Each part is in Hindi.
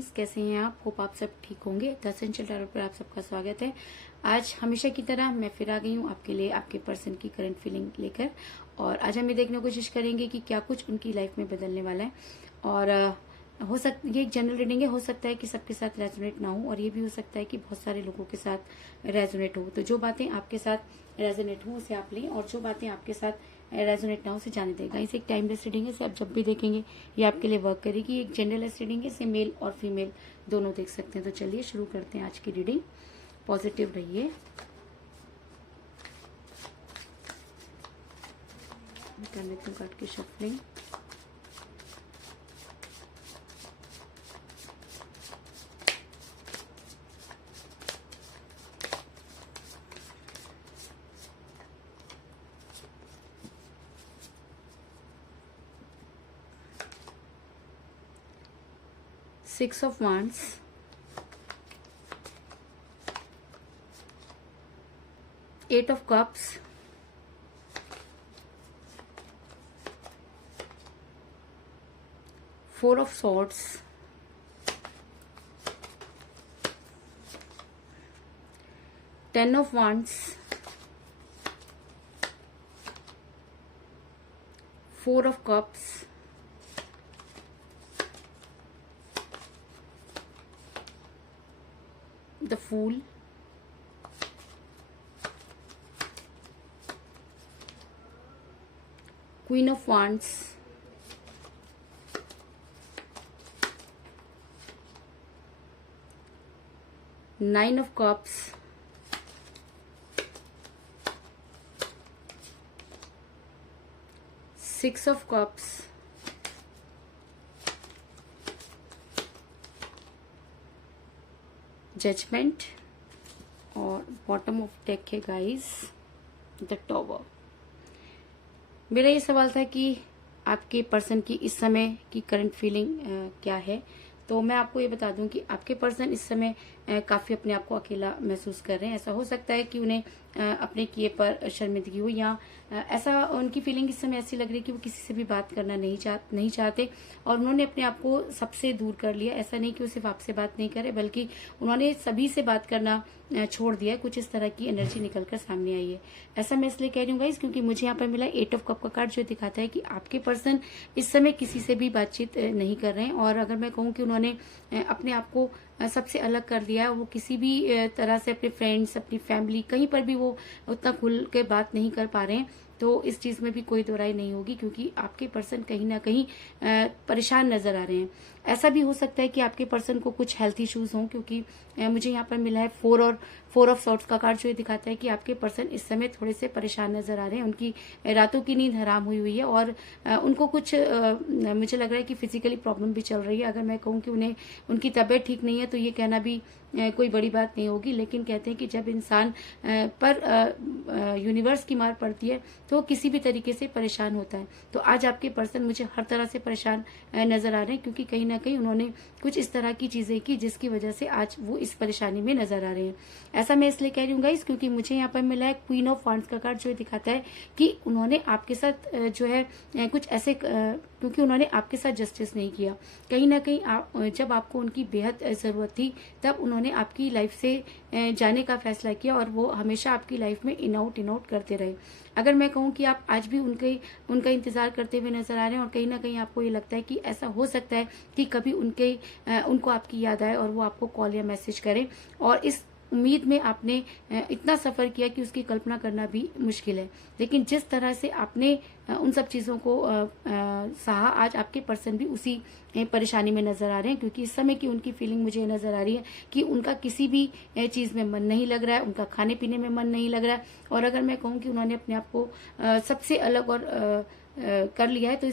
गाइस, कैसे हैं आप? होप आप सब ठीक होंगे। द एसेंशियल टैरो पर आप सबका स्वागत है। आज हमेशा की तरह मैं फिर आ गई हूँ आपके लिए, आपके पर्सन की करंट फीलिंग लेकर। और आज हम ये देखने की कोशिश करेंगे कि क्या कुछ उनकी लाइफ में बदलने वाला है। और हो सकता ये एक जनरल रीडिंग है, हो सकता है कि सबके साथ रेजोनेट ना हो, और ये भी हो सकता है कि बहुत सारे लोगों के साथ रेजोनेट हो। तो जो बातें आपके साथ रेजोनेट हो उसे आप लें, और जो बातें आपके साथ रेजोनेट ना हो उसे जाने देगा। इसे एक टाइमलेस रीडिंग है, इसे आप जब भी देखेंगे ये आपके लिए वर्क करेगी। एक जनरलेस रीडिंग है, इसे मेल और फीमेल दोनों देख सकते हैं। तो चलिए शुरू करते हैं आज की रीडिंग। पॉजिटिव रहिए। कर लेती हूँ कार्ड की shuffling. Six of Wands, Eight of Cups, Four of Swords, Ten of Wands, Four of Cups, the Fool, Queen of Wands, Nine of Cups, Six of Cups, judgement, और बॉटम ऑफ डेक है गाइस द टॉवर। मेरा ये सवाल था कि आपके पर्सन की इस समय की करंट फीलिंग क्या है। तो मैं आपको ये बता दूं कि आपके पर्सन इस समय काफी अपने आप को अकेला महसूस कर रहे हैं। ऐसा हो सकता है कि उन्हें अपने किए पर शर्मिंदगी हो, या ऐसा उनकी फीलिंग इस समय ऐसी लग रही है कि वो किसी से भी बात करना नहीं चाहते, और उन्होंने अपने आप को सबसे दूर कर लिया। ऐसा नहीं कि वो सिर्फ आपसे बात नहीं करे, बल्कि उन्होंने सभी से बात करना छोड़ दिया है। कुछ इस तरह की एनर्जी निकलकर सामने आई है। ऐसा मैं इसलिए कह रही हूँ गाइस, क्योंकि मुझे यहाँ पर मिला एट ऑफ कप का कार्ड, जो दिखाता है कि आपके पर्सन इस समय किसी से भी बातचीत नहीं कर रहे हैं। और अगर मैं कहूँ कि उन्होंने अपने आप को सबसे अलग कर दिया है, वो किसी भी तरह से अपने फ्रेंड्स, अपनी फैमिली, कहीं पर भी वो उतना खुल के बात नहीं कर पा रहे हैं। तो इस चीज में भी कोई दो राय नहीं होगी, क्योंकि आपके पर्सन कहीं ना कहीं परेशान नजर आ रहे हैं। ऐसा भी हो सकता है कि आपके पर्सन को कुछ हेल्थ इश्यूज हों, क्योंकि मुझे यहाँ पर मिला है फोर ऑफ सॉर्ट्स का कार्ड, जो ये दिखाता है कि आपके पर्सन इस समय थोड़े से परेशान नजर आ रहे हैं। उनकी रातों की नींद हराम हुई है, और उनको कुछ मुझे लग रहा है कि फिजिकली प्रॉब्लम भी चल रही है। अगर मैं कहूँ कि उन्हें उनकी तबीयत ठीक नहीं है, तो ये कहना भी कोई बड़ी बात नहीं होगी। लेकिन कहते हैं कि जब इंसान पर यूनिवर्स की मार पड़ती है तो वो किसी भी तरीके से परेशान होता है। तो आज आपके पर्सन मुझे हर तरह से परेशान नजर आ रहे हैं, क्योंकि कहीं ना कहीं उन्होंने कुछ इस तरह की चीजें की जिसकी वजह से आज वो इस परेशानी में नजर आ रहे हैं। ऐसा मैं इसलिए कह रही हूँ गाइस, क्योंकि मुझे यहाँ पर मिला है क्वीन ऑफ वांड्स का कार्ड, जो दिखाता है कि उन्होंने आपके साथ जो है कुछ ऐसे, क्योंकि उन्होंने आपके साथ जस्टिस नहीं किया। कहीं ना कहीं जब आपको उनकी बेहद जरूरत थी, तब उन्होंने आपकी लाइफ से जाने का फैसला किया, और वो हमेशा आपकी लाइफ में इन आउट करते रहे। अगर मैं कहूँ कि आप आज भी उनका इंतजार करते हुए नजर आ रहे हैं, और कहीं ना कहीं आपको ये लगता है कि ऐसा हो सकता है कि कभी उनको आपकी याद आए और वो आपको कॉल या मैसेज करें, और इस उम्मीद में आपने इतना सफर किया कि उसकी कल्पना करना भी मुश्किल है। लेकिन जिस तरह से आपने उन सब चीजों को सहा, आज आपके पर्सन भी उसी परेशानी में नजर आ रहे हैं, क्योंकि इस समय की उनकी फीलिंग मुझे नजर आ रही है कि उनका किसी भी चीज में मन नहीं लग रहा है, उनका खाने पीने में मन नहीं लग रहा है। और अगर मैं कहूँ कि उन्होंने अपने आप को सबसे अलग और कर लिया है, तो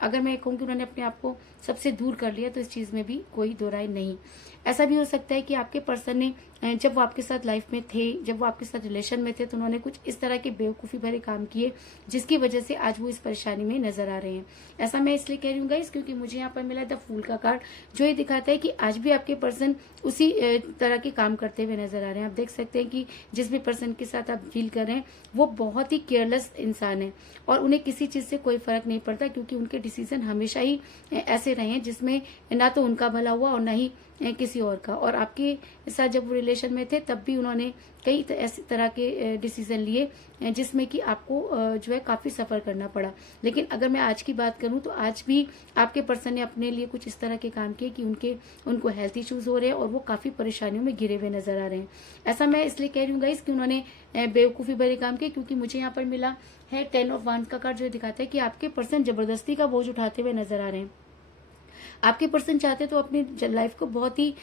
अगर मैं कहूँ कि उन्होंने अपने आप को सबसे दूर कर लिया, तो इस चीज में भी कोई दो राय नहीं। ऐसा भी हो सकता है कि आपके पर्सन ने जब वो आपके साथ लाइफ में थे, जब वो आपके साथ रिलेशन में थे, तो उन्होंने कुछ इस तरह के बेवकूफ़ी भरे काम किए जिसकी वजह से आज वो इस परेशानी में नजर आ रहे हैं। ऐसा मैं इसलिए कह रही हूँ गाइस क्योंकि मुझे यहाँ पर मिला द फूल का कार्ड, जो ये दिखाता है कि आज भी आपके पर्सन उसी तरह के काम करते हुए नजर आ रहे हैं। आप देख सकते हैं कि जिस भी पर्सन के साथ आप डील कर रहे हैं वो बहुत ही केयरलेस इंसान है और उन्हें किसी चीज से कोई फर्क नहीं पड़ता, क्योंकि उनके डिसीजन हमेशा ही ऐसे रहे हैं जिसमें ना तो उनका भला हुआ और ना ही किसी और का। और आपके साथ जब वो रिलेशन में थे तब भी उन्होंने कई ऐसे तरह के डिसीजन लिए जिसमें कि आपको जो है काफी सफर करना पड़ा। लेकिन अगर मैं आज की बात करूं तो आज भी आपके पर्सन ने अपने लिए कुछ इस तरह के काम किए कि उनको हेल्थ इश्यूज हो रहे हैं और वो काफी परेशानियों में घिरे हुए नजर आ रहे हैं। ऐसा मैं इसलिए कह रही हूँ गाइस कि उन्होंने बेवकूफी भरे काम किए, क्योंकि मुझे यहाँ पर मिला है 10 ऑफ वांड्स का कार्ड, जो दिखाता है कि आपके पर्सन जबरदस्ती का बोझ उठाते हुए नजर आ रहे हैं। आपके पर्सन चाहते तो अपनी लाइफ को बहुत ही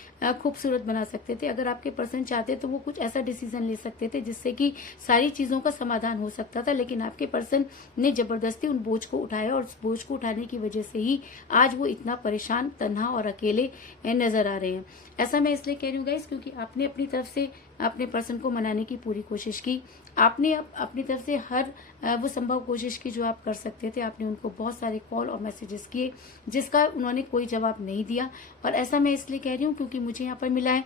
खूबसूरत बना सकते थे। अगर आपके पर्सन चाहते तो वो कुछ ऐसा डिसीजन ले सकते थे जिससे कि सारी चीजों का समाधान हो सकता था, लेकिन आपके पर्सन ने जबरदस्ती उन बोझ को उठाया और उस बोझ को उठाने की वजह से ही आज वो इतना परेशान, तन्हा और अकेले नजर आ रहे हैं। ऐसा मैं इसलिए कह रही हूँ गाइस क्योंकि आपने अपनी तरफ से अपने पर्सन को मनाने की पूरी कोशिश की। आपने अपनी तरफ से हर वो संभव कोशिश की जो आप कर सकते थे। आपने उनको बहुत सारे कॉल और मैसेजेस किए जिसका उन्होंने कोई जवाब नहीं दिया। और ऐसा मैं इसलिए कह रही हूँ क्योंकि मुझे यहाँ पर मिला है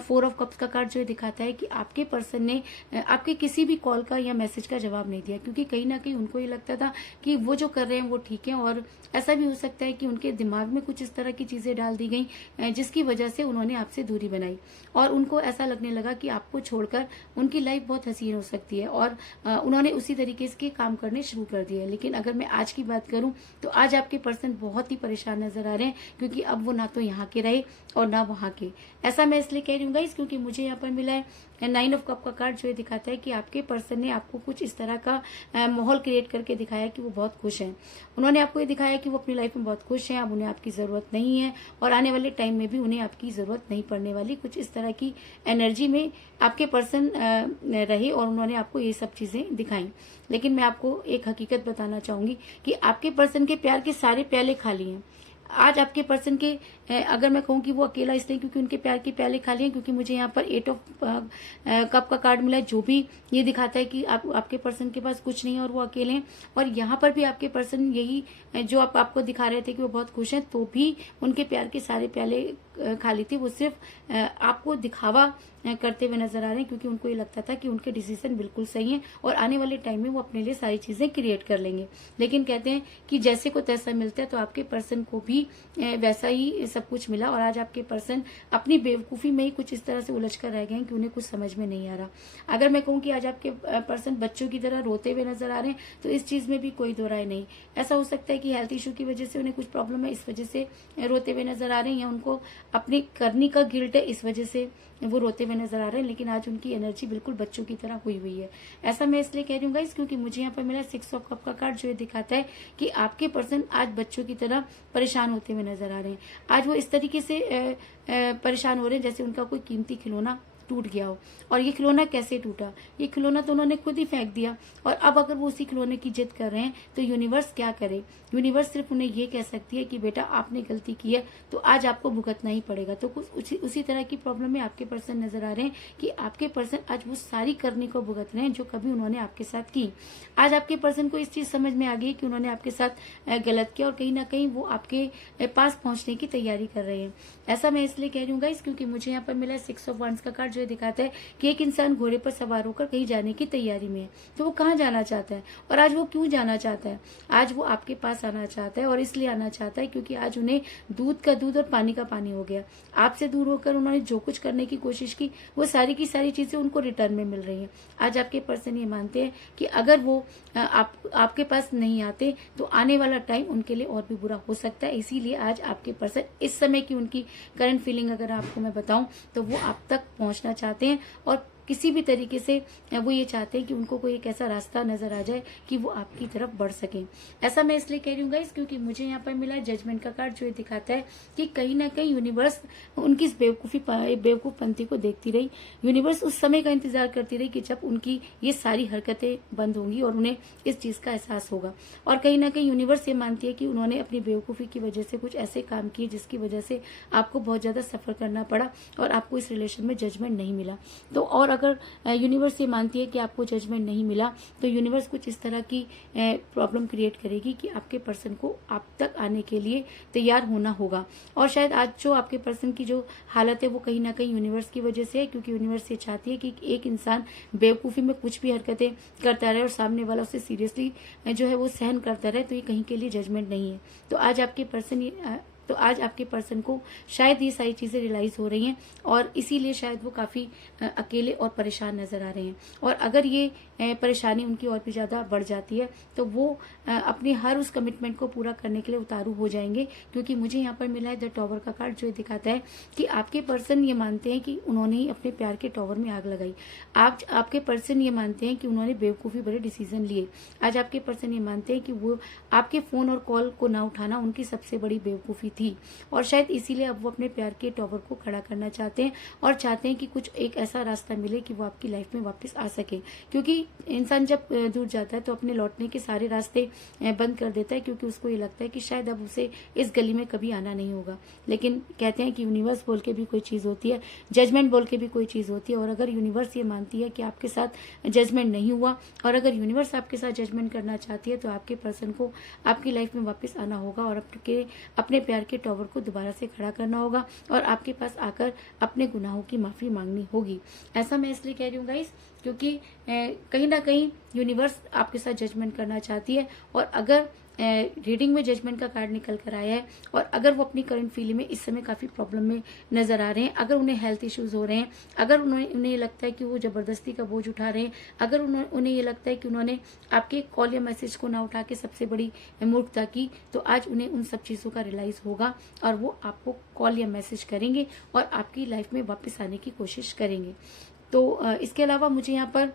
4 ऑफ कप्स का कार्ड, जो दिखाता है कि आपके पर्सन ने आपके किसी भी कॉल का या मैसेज का जवाब नहीं दिया, क्योंकि कहीं ना कहीं उनको ये लगता था कि वो जो कर रहे हैं वो ठीक है। और ऐसा भी हो सकता है कि उनके दिमाग में कुछ इस तरह की चीजें डाल दी गई जिसकी वजह से उन्होंने आपसे दूरी बनाई और उनको ऐसा लगने लगा कि आपको छोड़कर उनकी लाइफ बहुत हसीन हो सकती है और उन्होंने उसी तरीके के काम करने शुरू कर दिए। लेकिन अगर मैं आज की बात करूं तो आज आपके पर्सन बहुत ही परेशान नजर आ रहे हैं, क्योंकि अब वो ना तो यहाँ के रहे और ना वहां के। ऐसा मैं इसलिए कह रही हूँ गाइस क्योंकि मुझे यहाँ पर मिला है 9 ऑफ कप का कार्ड, जो दिखाता है कि आपके पर्सन ने आपको कुछ इस तरह का माहौल क्रिएट करके दिखाया कि वो बहुत खुश हैं। उन्होंने आपको ये दिखाया कि वो अपनी लाइफ में बहुत खुश हैं, अब उन्हें आपकी जरूरत नहीं है और आने वाले टाइम में भी उन्हें आपकी जरूरत नहीं पड़ने वाली। कुछ इस तरह की एनर्जी में आपके पर्सन रहे और उन्होंने आपको ये सब चीजें दिखाई। लेकिन मैं आपको एक हकीकत बताना चाहूंगी कि आपके पर्सन के प्यार के सारे प्याले खाली हैं। आज आपके पर्सन के अगर मैं कहूँ कि वो अकेला इसलिए क्योंकि उनके प्यार के प्याले खाली हैं, क्योंकि मुझे यहाँ पर 8 ऑफ कप का कार्ड मिला है, जो भी ये दिखाता है कि आपके पर्सन के पास कुछ नहीं है और वो अकेले हैं। और यहाँ पर भी आपके पर्सन यही जो आपको दिखा रहे थे कि वो बहुत खुश हैं, तो भी उनके प्यार के सारे प्याले खाली थे। वो सिर्फ आपको दिखावा करते हुए नजर आ रहे हैं, क्योंकि उनको ये लगता था कि उनके डिसीजन बिल्कुल सही हैं और आने वाले टाइम में वो अपने लिए सारी चीजें क्रिएट कर लेंगे। लेकिन कहते हैं कि जैसे को तैसा मिलता है, तो आपके पर्सन को भी वैसा ही सब कुछ मिला और आज आपके पर्सन अपनी बेवकूफी में ही कुछ इस तरह से उलझ कर रह गए हैं कि उन्हें कुछ समझ में नहीं आ रहा। अगर मैं कहूँ कि आज आपके पर्सन बच्चों की तरह रोते हुए नजर आ रहे हैं, तो इस चीज में भी कोई दो राय नहीं। ऐसा हो सकता है कि हेल्थ इशू की वजह से उन्हें कुछ प्रॉब्लम है, इस वजह से रोते हुए नजर आ रहे हैं, या उनको अपनी करनी का गिल्ट है, इस वजह से वो रोते हुए नजर आ रहे हैं। लेकिन आज उनकी एनर्जी बिल्कुल बच्चों की तरह हुई हुई है। ऐसा मैं इसलिए कह रही हूँ गाइस क्योंकि मुझे यहाँ पर मिला 6 ऑफ कप का कार्ड, जो दिखाता है कि आपके पर्सन आज बच्चों की तरह परेशान होते हुए नजर आ रहे हैं। आज वो इस तरीके से परेशान हो रहे हैं जैसे उनका कोई कीमती खिलौना टूट गया हो। और ये खिलौना कैसे टूटा? ये खिलौना तो उन्होंने खुद ही फेंक दिया और अब अगर वो उसी खिलौने की जिद कर रहे हैं तो यूनिवर्स क्या करे? यूनिवर्स सिर्फ उन्हें ये कह सकती है कि बेटा आपने गलती की है तो आज आपको भुगतना ही पड़ेगा। तो कुछ उसी तरह की प्रॉब्लम में आपके पर्सन नजर आ रहे हैं कि आपके पर्सन आज वो सारी करनी को भुगत रहे हैं जो कभी उन्होंने आपके साथ की। आज आपके पर्सन को इस चीज समझ में आ गई कि उन्होंने आपके साथ गलत किया और कहीं ना कहीं वो आपके पास पहुंचने की तैयारी कर रहे हैं। ऐसा मैं इसलिए कह रही हूँ गाइस क्योंकि मुझे यहाँ पर मिला 6 ऑफ वांड्स का कार्ड, जो दिखाता है कि एक इंसान घोड़े पर सवार होकर कहीं जाने की तैयारी में है। तो वो कहाँ जाना चाहता है और आज वो क्यों जाना चाहता है? आज वो आपके पास आना चाहता है और इसलिए आना चाहता है क्योंकि आज उन्हें दूध का दूध और पानी का पानी हो गया। आपसे दूर होकर उन्होंने जो कुछ करने की कोशिश की वो सारी की सारी चीजें उनको रिटर्न में मिल रही है। आज आपके पर्सन ये मानते हैं कि अगर वो आपके पास नहीं आते तो आने वाला टाइम उनके लिए और भी बुरा हो सकता है। इसीलिए आज आपके पर्सन इस समय की उनकी करंट फीलिंग अगर आपको मैं बताऊं तो वो आप तक पहुंचना चाहते हैं और किसी भी तरीके से वो ये चाहते हैं कि उनको कोई एक ऐसा रास्ता नजर आ जाए कि वो आपकी तरफ बढ़ सके। ऐसा मैं इसलिए कह रही हूँ गाइस क्योंकि मुझे यहाँ पर मिला जजमेंट का कार्ड, जो ये दिखाता है कि कहीं ना कहीं यूनिवर्स उनकी इस बेवकूफपंती को देखती रही। यूनिवर्स उस समय का इंतजार करती रही कि जब उनकी ये सारी हरकतें बंद होंगी और उन्हें इस चीज का एहसास होगा। और कहीं ना कहीं यूनिवर्स ये मानती है कि उन्होंने अपनी बेवकूफी की वजह से कुछ ऐसे काम किए जिसकी वजह से आपको बहुत ज्यादा सफर करना पड़ा और आपको इस रिलेशन में जजमेंट नहीं मिला। तो और अगर यूनिवर्स ये मानती है कि आपको जजमेंट नहीं मिला तो यूनिवर्स कुछ इस तरह की प्रॉब्लम क्रिएट करेगी कि आपके पर्सन को आप तक आने के लिए तैयार होना होगा। और शायद आज जो आपके पर्सन की जो हालत है वो कहीं ना कहीं यूनिवर्स की वजह से है, क्योंकि यूनिवर्स ये चाहती है कि एक इंसान बेवकूफी में कुछ भी हरकतें करता रहे और सामने वाला उसे सीरियसली जो है वो सहन करता रहे, तो ये कहीं के लिए जजमेंट नहीं है। तो आज आपके पर्सन को शायद ये सारी चीजें रियलाइज हो रही हैं और इसीलिए शायद वो काफी अकेले और परेशान नजर आ रहे हैं। और अगर ये परेशानी उनकी और भी ज्यादा बढ़ जाती है तो वो अपनी हर उस कमिटमेंट को पूरा करने के लिए उतारू हो जाएंगे, क्योंकि मुझे यहाँ पर मिला है द टॉवर का कार्ड, जो दिखाता है कि आपके पर्सन ये मानते हैं कि उन्होंने ही अपने प्यार के टॉवर में आग लगाई। आपके पर्सन ये मानते हैं कि उन्होंने बेवकूफी भरे डिसीजन लिए। आज आपके पर्सन ये मानते हैं कि वो आपके फोन और कॉल को ना उठाना उनकी सबसे बड़ी बेवकूफी थी और शायद इसीलिए अब वो अपने प्यार के टॉवर को खड़ा करना चाहते हैं और चाहते हैं कि कुछ एक ऐसा रास्ता मिले कि वो आपकी लाइफ में वापस आ सके। क्योंकि इंसान जब दूर जाता है तो अपने लौटने के सारे रास्ते बंद कर देता है, क्योंकि उसको ये लगता है कि शायद अब उसे इस गली में कभी आना नहीं होगा। लेकिन कहते हैं कि यूनिवर्स बोल के भी कोई चीज होती है, जजमेंट बोल के भी कोई चीज होती है। और अगर यूनिवर्स ये मानती है कि आपके साथ जजमेंट नहीं हुआ और अगर यूनिवर्स आपके साथ जजमेंट करना चाहती है तो आपके पर्सन को आपकी लाइफ में वापस आना होगा और अपने प्यार के टॉवर को दोबारा से खड़ा करना होगा और आपके पास आकर अपने गुनाहों की माफी मांगनी होगी। ऐसा मैं इसलिए कह रही हूँ गाइस क्योंकि कहीं ना कहीं यूनिवर्स आपके साथ जजमेंट करना चाहती है। और अगर रीडिंग में जजमेंट का कार्ड निकल कर आया है और अगर वो अपनी करंट फीलिंग में इस समय काफी प्रॉब्लम में नजर आ रहे हैं, अगर उन्हें हेल्थ इश्यूज हो रहे हैं, अगर उन्हें ये लगता है कि वो जबरदस्ती का बोझ उठा रहे हैं, अगर उन्हें ये लगता है कि उन्होंने आपके कॉल या मैसेज को ना उठा के सबसे बड़ी मूर्खता की, तो आज उन्हें उन सब चीजों का रियलाइज होगा और वो आपको कॉल या मैसेज करेंगे और आपकी लाइफ में वापस आने की कोशिश करेंगे। तो इसके अलावा मुझे यहाँ पर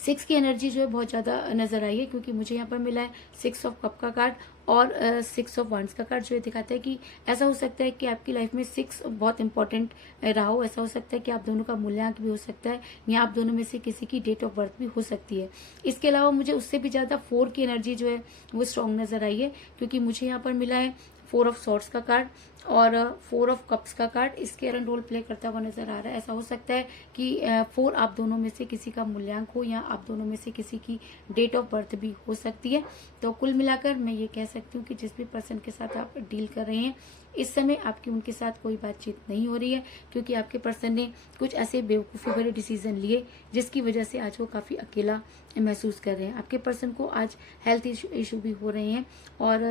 6 की एनर्जी जो है बहुत ज्यादा नजर आई है, क्योंकि मुझे यहाँ पर मिला है 6 ऑफ कप का कार्ड और 6 ऑफ वांड्स का कार्ड, जो ये दिखाता है कि ऐसा हो सकता है कि आपकी लाइफ में 6 बहुत इंपॉर्टेंट रहा हो। ऐसा हो सकता है कि आप दोनों का मूल्यांक भी हो सकता है या आप दोनों में से किसी की डेट ऑफ बर्थ भी हो सकती है। इसके अलावा मुझे उससे भी ज्यादा 4 की एनर्जी जो है वो स्ट्रांग नजर आई है, क्योंकि मुझे यहाँ पर मिला है 4 ऑफ सॉर्ड्स का कार्ड और 4 ऑफ कप्स का कार्ड। इसके रोल प्ले करता हुआ नजर आ रहा है। ऐसा हो सकता है कि 4 आप दोनों में से किसी का मूल्यांक हो या आप दोनों में से किसी की डेट ऑफ बर्थ भी हो सकती है। तो कुल मिलाकर मैं ये कह सकती हूँ कि जिस भी पर्सन के साथ आप डील कर रहे हैं इस समय आपकी उनके साथ कोई बातचीत नहीं हो रही है, क्योंकि आपके पर्सन ने कुछ ऐसे बेवकूफ़ी भरे डिसीजन लिए जिसकी वजह से आज वो काफ़ी अकेला महसूस कर रहे हैं। आपके पर्सन को आज हेल्थ इशू भी हो रहे हैं और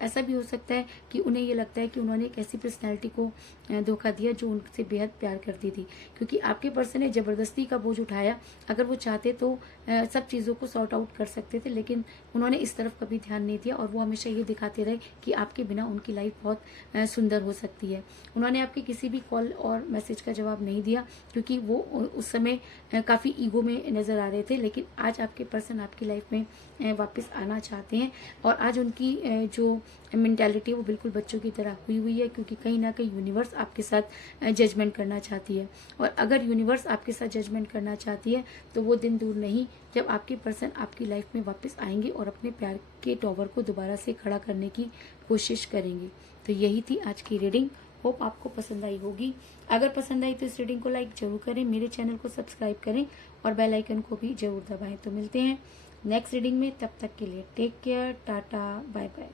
ऐसा भी हो सकता है कि उन्हें ये लगता है कि उन्होंने एक ऐसी पर्सनैलिटी को धोखा दिया जो उनसे बेहद प्यार करती थी, क्योंकि आपके पर्सन ने जबरदस्ती का बोझ उठाया। अगर वो चाहते तो सब चीज़ों को सॉर्ट आउट कर सकते थे, लेकिन उन्होंने इस तरफ कभी ध्यान नहीं दिया और वो हमेशा ये दिखाते रहे कि आपके बिना उनकी लाइफ बहुत सुंदर हो सकती है। उन्होंने आपके किसी भी कॉल और मैसेज का जवाब नहीं दिया, क्योंकि वो उस समय काफ़ी ईगो में नजर आ रहे थे। लेकिन आज आपके पर्सन आपकी लाइफ में वापस आना चाहते हैं और आज उनकी जो मेंटालिटी है वो बिल्कुल बच्चों की तरह हुई है, क्योंकि कहीं ना कहीं यूनिवर्स आपके साथ जजमेंट करना चाहती है। और अगर यूनिवर्स आपके साथ जजमेंट करना चाहती है तो वो दिन दूर नहीं जब आपके पर्सन आपकी लाइफ में वापस आएंगे और अपने प्यार के टॉवर को दोबारा से खड़ा करने की कोशिश करेंगे। तो यही थी आज की रीडिंग। होप आपको पसंद आई होगी। अगर पसंद आई तो इस रीडिंग को लाइक जरूर करें, मेरे चैनल को सब्सक्राइब करें और बेल आइकन को भी जरूर दबाएं। तो मिलते हैं नेक्स्ट रीडिंग में, तब तक के लिए take care, tata, bye bye.